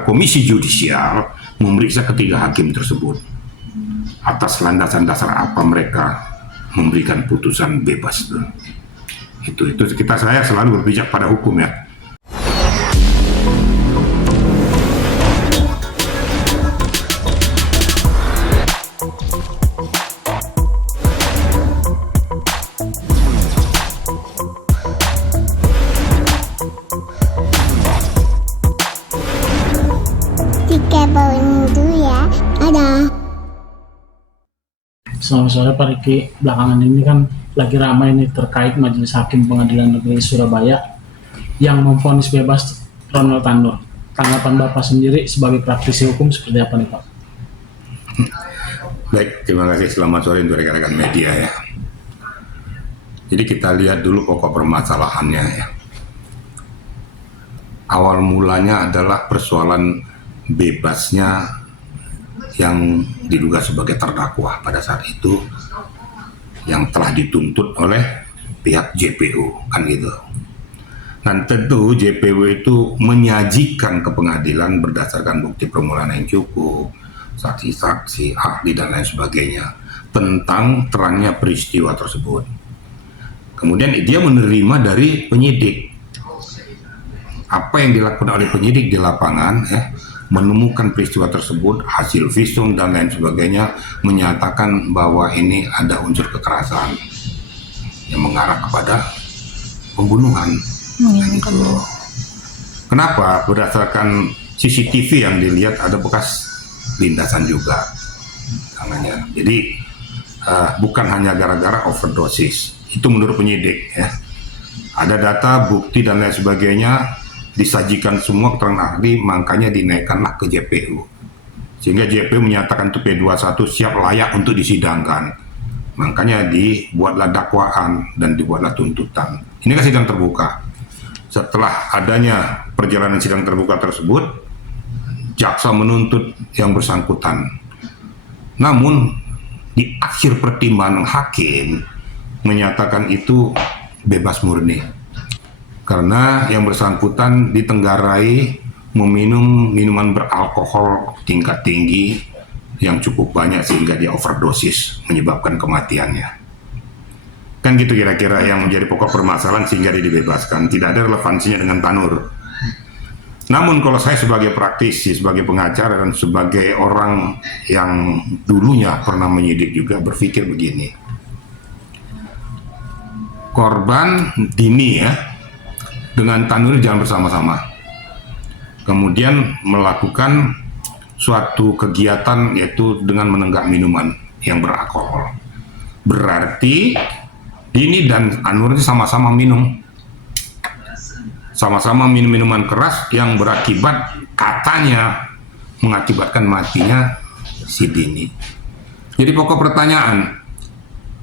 Komisi Yudisial memeriksa ketiga hakim tersebut. Atas landasan dasar apa mereka memberikan putusan bebas itu saya selalu berpijak pada hukum ya. Selamat sore Pak Riki. Belakangan ini kan lagi ramai nih terkait Majelis Hakim Pengadilan Negeri Surabaya yang memvonis bebas Ronald Tanur. Tanggapan Bapak sendiri sebagai praktisi hukum seperti apa nih Pak? Baik, terima kasih. Selamat sore untuk rekan-rekan media ya. Jadi kita lihat dulu pokok permasalahannya ya. Awal mulanya adalah persoalan bebasnya yang diduga sebagai terdakwa pada saat itu yang telah dituntut oleh pihak JPU kan gitu. Dan tentu JPU itu menyajikan ke pengadilan berdasarkan bukti permulaan yang cukup, saksi-saksi, ahli dan lain sebagainya tentang terangnya peristiwa tersebut. Kemudian dia menerima dari penyidik apa yang dilakukan oleh penyidik di lapangan ya, menemukan peristiwa tersebut, hasil visum dan lain sebagainya, menyatakan bahwa ini ada unsur kekerasan yang mengarah kepada pembunuhan. Gitu. Kenapa? Berdasarkan CCTV yang dilihat ada bekas lintasan juga tangannya. Jadi bukan hanya gara-gara overdosis. Itu menurut penyidik ya. Ada data, bukti dan lain sebagainya, disajikan semua keterangan ahli, makanya dinaikkanlah ke JPU. Sehingga JPU menyatakan itu P21 siap layak untuk disidangkan. Makanya dibuatlah dakwaan dan dibuatlah tuntutan. Ini kan sidang terbuka. Setelah adanya perjalanan sidang terbuka tersebut, jaksa menuntut yang bersangkutan. Namun di akhir pertimbangan hakim menyatakan itu bebas murni. Karena yang bersangkutan ditenggarai meminum minuman beralkohol tingkat tinggi yang cukup banyak sehingga dia overdosis menyebabkan kematiannya. Kan gitu kira-kira yang menjadi pokok permasalahan sehingga dia dibebaskan. Tidak ada relevansinya dengan Tanur. Namun kalau saya sebagai praktisi, sebagai pengacara dan sebagai orang yang dulunya pernah menyidik juga berpikir begini. Korban Dini ya dengan Tanur jangan bersama-sama. Kemudian melakukan suatu kegiatan yaitu dengan menenggak minuman yang beralkohol. Berarti Dini dan Anur itu sama-sama minum. Sama-sama minum minuman keras yang berakibat katanya mengakibatkan matinya si Dini. Jadi pokok pertanyaan,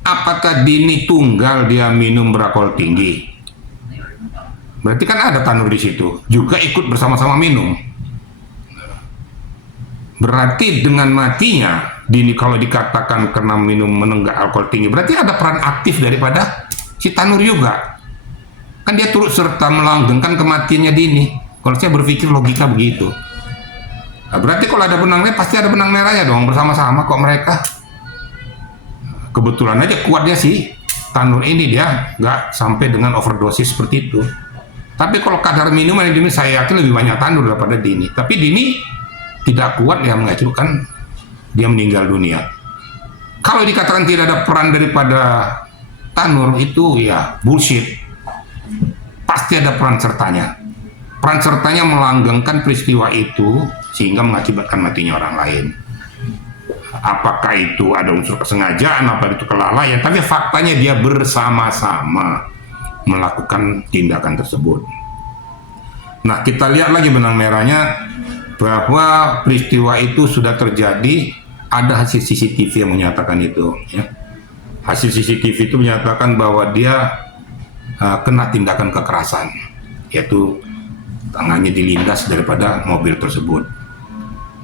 apakah Dini tunggal dia minum beralkohol tinggi? Berarti kan ada Tanur di situ, juga ikut bersama-sama minum. Berarti dengan matinya Dini kalau dikatakan kena minum menenggak alkohol tinggi, berarti ada peran aktif daripada si Tanur juga. Kan dia turut serta melanggengkan kematiannya Dini. Kalau saya berpikir logika begitu. Nah, berarti kalau ada benang merah, pasti ada benang merahnya dong, bersama-sama kok mereka. Kebetulan aja kuatnya sih Tanur ini, dia nggak sampai dengan overdosis seperti itu. Tapi kalau kadar minuman yang Dini, saya yakin lebih banyak Tanur daripada Dini. Tapi Dini tidak kuat yang mengakibatkan dia meninggal dunia. Kalau dikatakan tidak ada peran daripada Tanur, itu ya bullshit. Pasti ada peran sertanya. Peran sertanya melanggengkan peristiwa itu sehingga mengakibatkan matinya orang lain. Apakah itu ada unsur kesengajaan, apa itu kelalaian, tapi faktanya dia bersama-sama melakukan tindakan tersebut. Nah, kita lihat lagi benang merahnya bahwa peristiwa itu sudah terjadi, ada hasil CCTV yang menyatakan itu ya. Hasil CCTV itu menyatakan bahwa dia kena tindakan kekerasan, yaitu tangannya dilindas daripada mobil tersebut.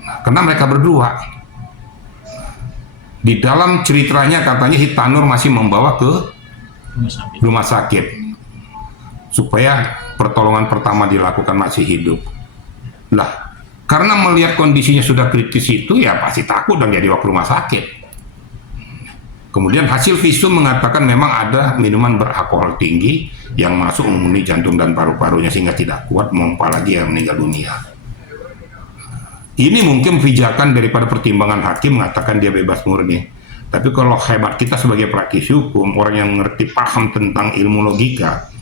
Nah, karena mereka berdua di dalam ceritanya katanya si Tanur masih membawa ke rumah sakit supaya pertolongan pertama dilakukan masih hidup. Lah, Karena melihat kondisinya sudah kritis itu, ya pasti takut dan dia dibawa ke rumah sakit. Kemudian hasil visum mengatakan memang ada minuman beralkohol tinggi yang masuk memenuhi jantung dan paru-parunya sehingga tidak kuat memompa lagi, yang meninggal dunia. Ini mungkin pijakan daripada pertimbangan hakim mengatakan dia bebas murni. Tapi kalau hebat kita sebagai praktisi hukum, orang yang mengerti paham tentang ilmu logika,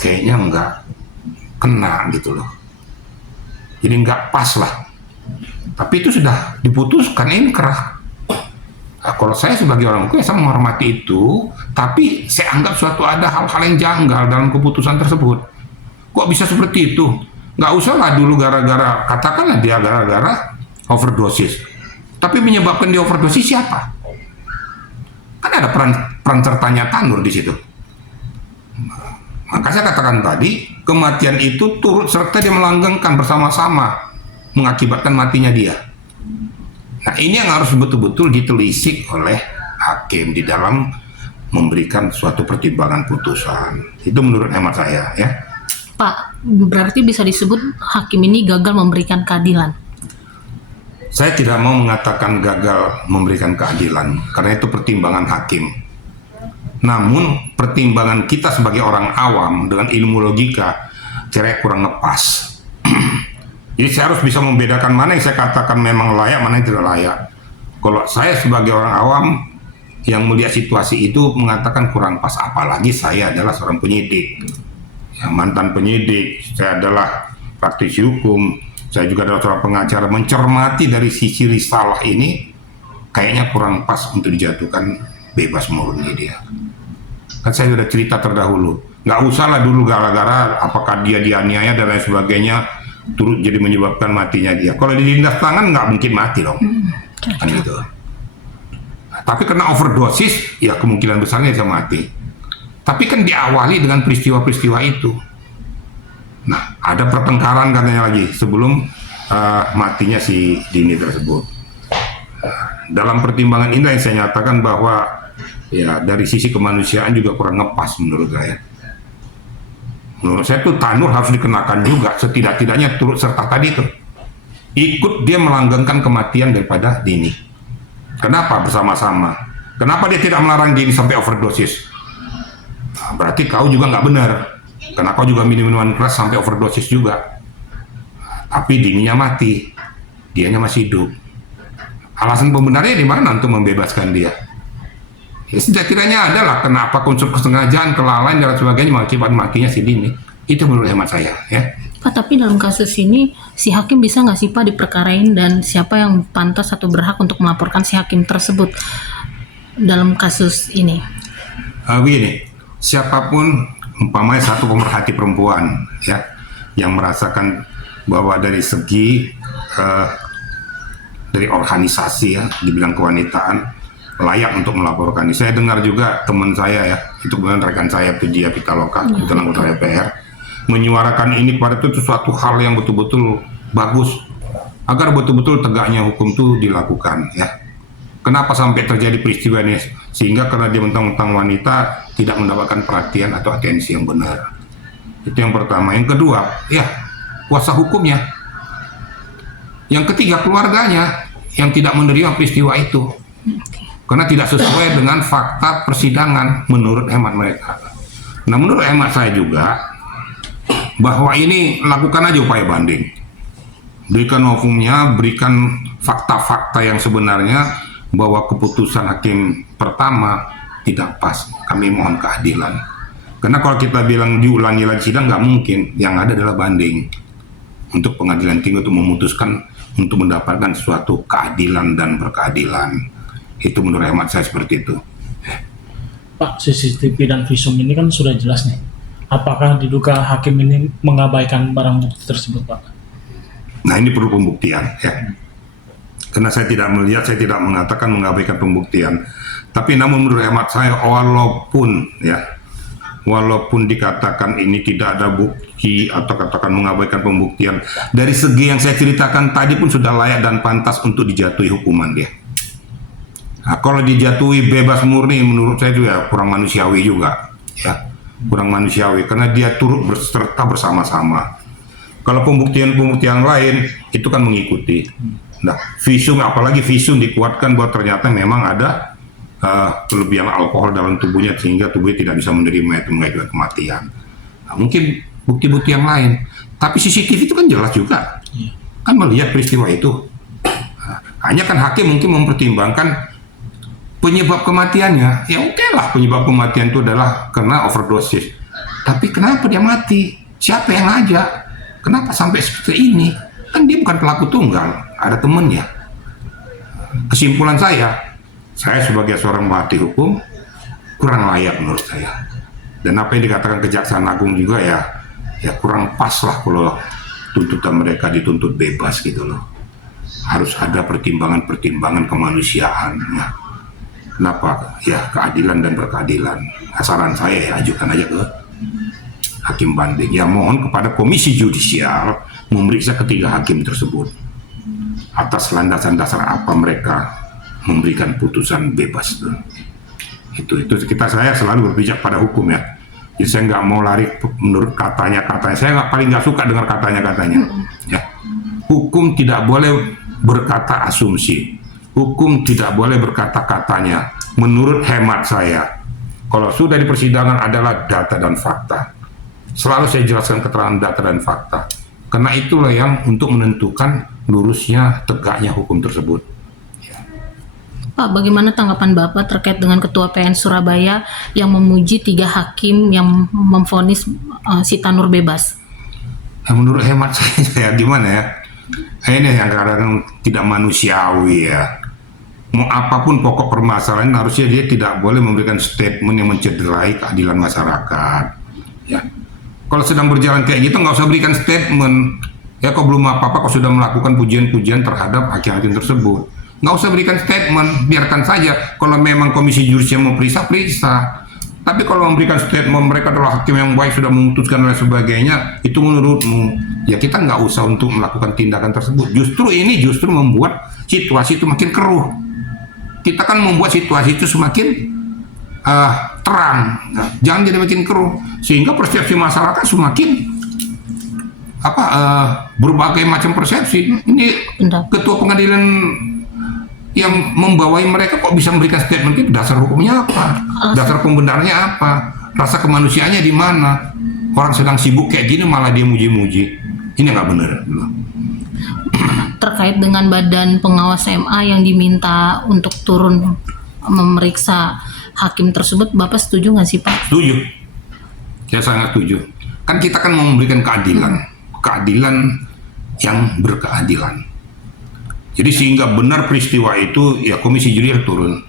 kayaknya nggak kena gitu loh. Jadi nggak pas lah. Tapi itu sudah diputuskan, inkrah. Nah, kalau saya sebagai orang hukum, saya menghormati itu, tapi saya anggap suatu ada hal-hal yang janggal dalam keputusan tersebut. Kok bisa seperti itu? Nggak usah lah dulu gara-gara, katakanlah dia gara-gara overdosis. Tapi menyebabkan dia overdosis siapa? Kan ada peran sertanya Tanur di situ. Maka saya katakan tadi, kematian itu turut serta dia melanggengkan bersama-sama mengakibatkan matinya dia. Nah, ini yang harus betul-betul ditelisik oleh hakim di dalam memberikan suatu pertimbangan putusan. Itu menurut hemat saya, ya. Pak, berarti bisa disebut hakim ini gagal memberikan keadilan. Saya tidak mau mengatakan gagal memberikan keadilan, karena itu pertimbangan hakim. Namun pertimbangan kita sebagai orang awam dengan ilmu logika kira kurang ngepas. Jadi saya harus bisa membedakan mana yang saya katakan memang layak, mana yang tidak layak. Kalau saya sebagai orang awam yang melihat situasi itu mengatakan kurang pas, apalagi saya adalah seorang penyidik, ya, mantan penyidik, saya adalah praktisi hukum, saya juga adalah seorang pengacara, mencermati dari sisi risalah ini kayaknya kurang pas untuk dijatuhkan bebas murni dia. Kan saya sudah cerita terdahulu, nggak usah lah dulu gara-gara apakah dia dianiaya dan lain sebagainya turut jadi menyebabkan matinya dia. Kalau dilindas tangan nggak mungkin mati dong, kan gitu. Tapi karena overdosis, ya kemungkinan besarnya bisa mati. Tapi kan diawali dengan peristiwa-peristiwa itu. Nah, ada pertengkaran katanya lagi sebelum matinya si Dini tersebut. Dalam pertimbangan ini yang saya nyatakan bahwa ya dari sisi kemanusiaan juga kurang ngepas menurut saya. Menurut saya tuh Tanur harus dikenakan juga, setidak-tidaknya turut serta tadi tuh. Ikut dia melanggengkan kematian daripada Dini. Kenapa bersama-sama? Kenapa dia tidak melarang Dini sampai overdosis? Nah, berarti kau juga nggak benar. Karena kau juga minum minuman keras sampai overdosis juga. Tapi Dininya mati, dianya masih hidup. Alasan pembenarnya di mana untuk membebaskan dia? Ya setidaknya adalah kenapa unsur kesengajaan, kelalaian dan sebagainya mengakibat matinya si Dini. Itu menurut hemat saya, ya. Pak, tapi dalam kasus ini si hakim bisa nggak sih Pak diperkarain dan siapa yang pantas atau berhak untuk melaporkan si hakim tersebut dalam kasus ini? Begini, siapapun umpamanya satu pemerhati perempuan, ya, yang merasakan bahwa dari segi dari organisasi, ya, di bidang kewanitaan layak untuk melaporkan ini. Saya dengar juga teman saya, ya, itu kemudian rekan saya Pujiya Pitaloka, itu anggota DPR, menyuarakan ini kepada itu suatu hal yang betul-betul bagus agar betul-betul tegaknya hukum itu dilakukan, ya. Kenapa sampai terjadi peristiwa ini? Sehingga karena dia mentang-mentang wanita tidak mendapatkan perhatian atau atensi yang benar. Itu yang pertama. Yang kedua, ya, kuasa hukumnya. Yang ketiga, keluarganya yang tidak menerima peristiwa itu. Karena tidak sesuai dengan fakta persidangan menurut hemat mereka. Nah, menurut hemat saya juga bahwa ini lakukan aja upaya banding. Berikan hukumnya, berikan fakta-fakta yang sebenarnya bahwa keputusan hakim pertama tidak pas. Kami mohon keadilan. Karena kalau kita bilang diulangi lagi sidang, nggak mungkin. Yang ada adalah banding. Untuk pengadilan tinggi untuk memutuskan untuk mendapatkan suatu keadilan dan berkeadilan. Itu menurut hemat saya seperti itu. Pak, CCTV dan visum ini kan sudah jelas nih. Apakah diduga hakim ini mengabaikan barang bukti tersebut, Pak? Nah, ini perlu pembuktian, ya. Karena saya tidak melihat, saya tidak mengatakan mengabaikan pembuktian. Tapi namun menurut hemat saya, walaupun dikatakan ini tidak ada bukti atau katakan mengabaikan pembuktian, dari segi yang saya ceritakan tadi pun sudah layak dan pantas untuk dijatuhi hukuman dia. Nah, kalau dijatuhi bebas murni menurut saya itu ya kurang manusiawi juga, ya, kurang manusiawi karena dia turut berserta bersama-sama. Kalau pembuktian-pembuktian lain itu kan mengikuti. Nah, visum, apalagi visum dikuatkan bahwa ternyata memang ada kelebihan alkohol dalam tubuhnya sehingga tubuhnya tidak bisa menerima itu mengakibatkan kematian. Nah, mungkin bukti-bukti yang lain. Tapi CCTV itu kan jelas juga, kan melihat peristiwa itu. Nah, hanya kan hakim mungkin mempertimbangkan penyebab kematiannya. Ya oke lah, penyebab kematian itu adalah karena overdosis. Tapi kenapa dia mati? Siapa yang ngajak? Kenapa sampai seperti ini? Kan dia bukan pelaku tunggal, ada temennya. Kesimpulan saya sebagai seorang pemerhati hukum kurang layak menurut saya. Dan apa yang dikatakan Kejaksaan Agung juga ya kurang pas lah kalau tuntutan mereka dituntut bebas gitu loh. Harus ada pertimbangan-pertimbangan kemanusiaan. Ya. Kenapa? Ya keadilan dan berkeadilan. Saran saya ya ajukan aja ke hakim banding. Ya mohon kepada Komisi Yudisial memeriksa ketiga hakim tersebut atas landasan dasar apa mereka memberikan putusan bebas itu saya selalu berpijak pada hukum ya. Jadi saya nggak mau lari menurut katanya. Saya paling nggak suka dengar katanya ya. Hukum tidak boleh berkata asumsi, hukum tidak boleh berkata katanya. Menurut hemat saya, kalau sudah di persidangan adalah data dan fakta. Selalu saya jelaskan keterangan data dan fakta, karena itulah yang untuk menentukan lurusnya tegaknya hukum tersebut. Pak, bagaimana tanggapan Bapak terkait dengan Ketua PN Surabaya yang memuji 3 hakim yang memvonis Sita Nur bebas? Menurut hemat saya gimana ya? Ini yang kadang tidak manusiawi ya. Mau apapun pokok permasalahan harusnya dia tidak boleh memberikan statement yang mencederai keadilan masyarakat. Ya. Kalau sedang berjalan kayak gitu nggak usah berikan statement. Ya kok belum apa-apa, kok sudah melakukan pujian-pujian terhadap hakim-hakim tersebut. Nggak usah berikan statement, biarkan saja. Kalau memang Komisi Yudisial mau periksa. Tapi kalau memberikan statement mereka adalah hakim yang baik, sudah memutuskan dan sebagainya, itu menurutmu, ya kita nggak usah untuk melakukan tindakan tersebut. Justru membuat situasi itu makin keruh. Kita kan membuat situasi itu semakin terang, nah, jangan jadi makin keruh, sehingga persepsi masyarakat semakin berbagai macam persepsi. Ini ketua pengadilan yang membawai mereka kok bisa memberikan statement itu, dasar hukumnya apa? Dasar pembenarannya apa? Rasa kemanusiaannya di mana? Orang sedang sibuk kayak gini malah dia muji-muji. Ini nggak benar. Terkait dengan badan pengawas MA yang diminta untuk turun memeriksa hakim tersebut, Bapak setuju nggak sih Pak? Setuju. Saya sangat setuju. Kan kita kan mau memberikan keadilan yang berkeadilan. Jadi sehingga benar peristiwa itu, ya Komisi Yudisial turun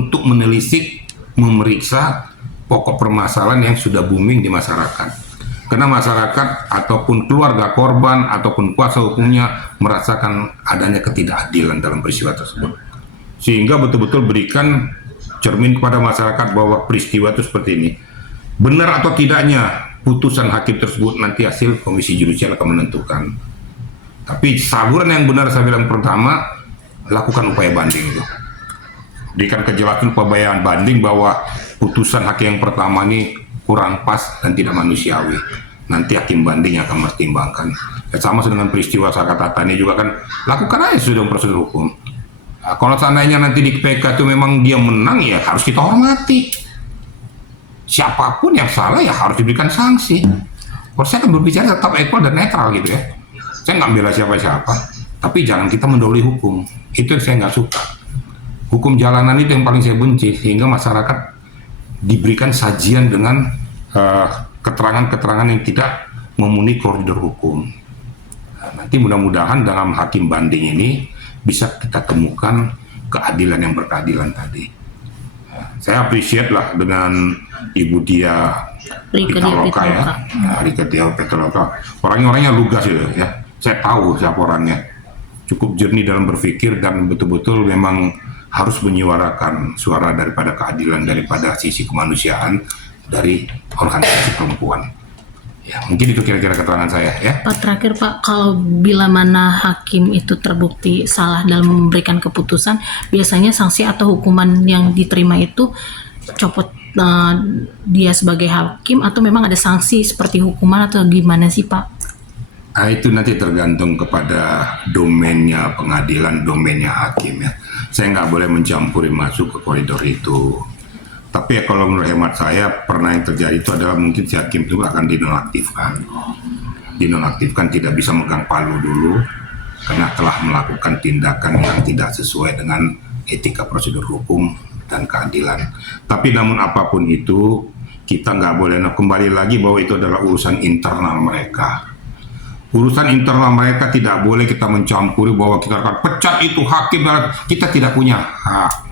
untuk menelisik, memeriksa pokok permasalahan yang sudah booming di masyarakat. Karena masyarakat ataupun keluarga korban ataupun kuasa hukumnya merasakan adanya ketidakadilan dalam peristiwa tersebut. Sehingga betul-betul berikan cermin kepada masyarakat bahwa peristiwa itu seperti ini. Benar atau tidaknya putusan hakim tersebut nanti hasil Komisi Yudisial akan menentukan. Tapi saluran yang benar saya bilang pertama, lakukan upaya banding itu. Berikan kejelasan upaya banding bahwa putusan hakim yang pertama ini kurang pas dan tidak manusiawi. Nanti hakim banding yang akan mempertimbangkan. Ya, sama dengan peristiwa saya katakan ini juga kan, lakukan aja sudah prosedur hukum. Nah, kalau seandainya nanti di PK itu memang dia menang, ya harus kita hormati. Siapapun yang salah ya harus diberikan sanksi. Kalau saya akan berbicara tetap equal dan netral gitu ya. Saya nggak bela siapa-siapa, tapi jangan kita mendahului hukum. Itu yang saya nggak suka. Hukum jalanan itu yang paling saya benci, sehingga masyarakat diberikan sajian dengan keterangan-keterangan yang tidak memenuhi koridor hukum. Nah, nanti mudah-mudahan dalam hakim banding ini bisa kita temukan keadilan yang berkeadilan tadi. Nah, saya appreciate lah dengan Ibu Dia Pitaloka ya, Rika Dia Pitaloka. Orangnya lugas gitu ya. Saya tahu siapa orangnya, cukup jernih dalam berpikir dan betul-betul memang harus menyuarakan suara daripada keadilan, daripada sisi kemanusiaan dari organisasi perempuan. Ya, mungkin itu kira-kira keterangan saya ya. Pak, terakhir Pak, kalau bila mana hakim itu terbukti salah dalam memberikan keputusan, biasanya sanksi atau hukuman yang diterima itu copot dia sebagai hakim, atau memang ada sanksi seperti hukuman atau gimana sih Pak? Nah, itu nanti tergantung kepada domainnya pengadilan, domainnya hakim ya. Saya nggak boleh mencampuri masuk ke koridor itu. Tapi ya kalau menurut hemat saya, pernah yang terjadi itu adalah mungkin si hakim itu akan dinonaktifkan. Dinonaktifkan, tidak bisa megang palu dulu karena telah melakukan tindakan yang tidak sesuai dengan etika prosedur hukum dan keadilan. Tapi namun apapun itu, kita nggak boleh kembali lagi bahwa itu adalah urusan internal mereka. Urusan internal mereka tidak boleh kita mencampuri bahwa kita akan pecat itu hakim. Kita tidak punya hak.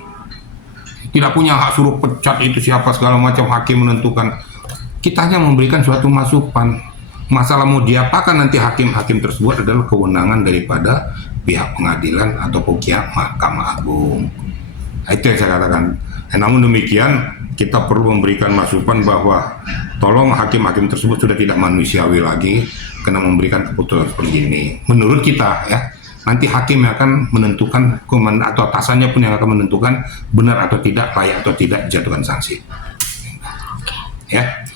Tidak punya hak suruh pecat itu siapa segala macam, hakim menentukan. Kita hanya memberikan suatu masukan. Masalah mau diapakan nanti hakim-hakim tersebut adalah kewenangan daripada pihak pengadilan atau pihak Mahkamah Agung. Itu yang saya katakan. Namun demikian, kita perlu memberikan masukan bahwa tolong hakim-hakim tersebut sudah tidak manusiawi lagi kena memberikan keputusan seperti ini. Menurut kita ya, nanti hakim yang akan menentukan atau atasannya pun yang akan menentukan benar atau tidak, layak atau tidak dijatuhkan sanksi. Ya.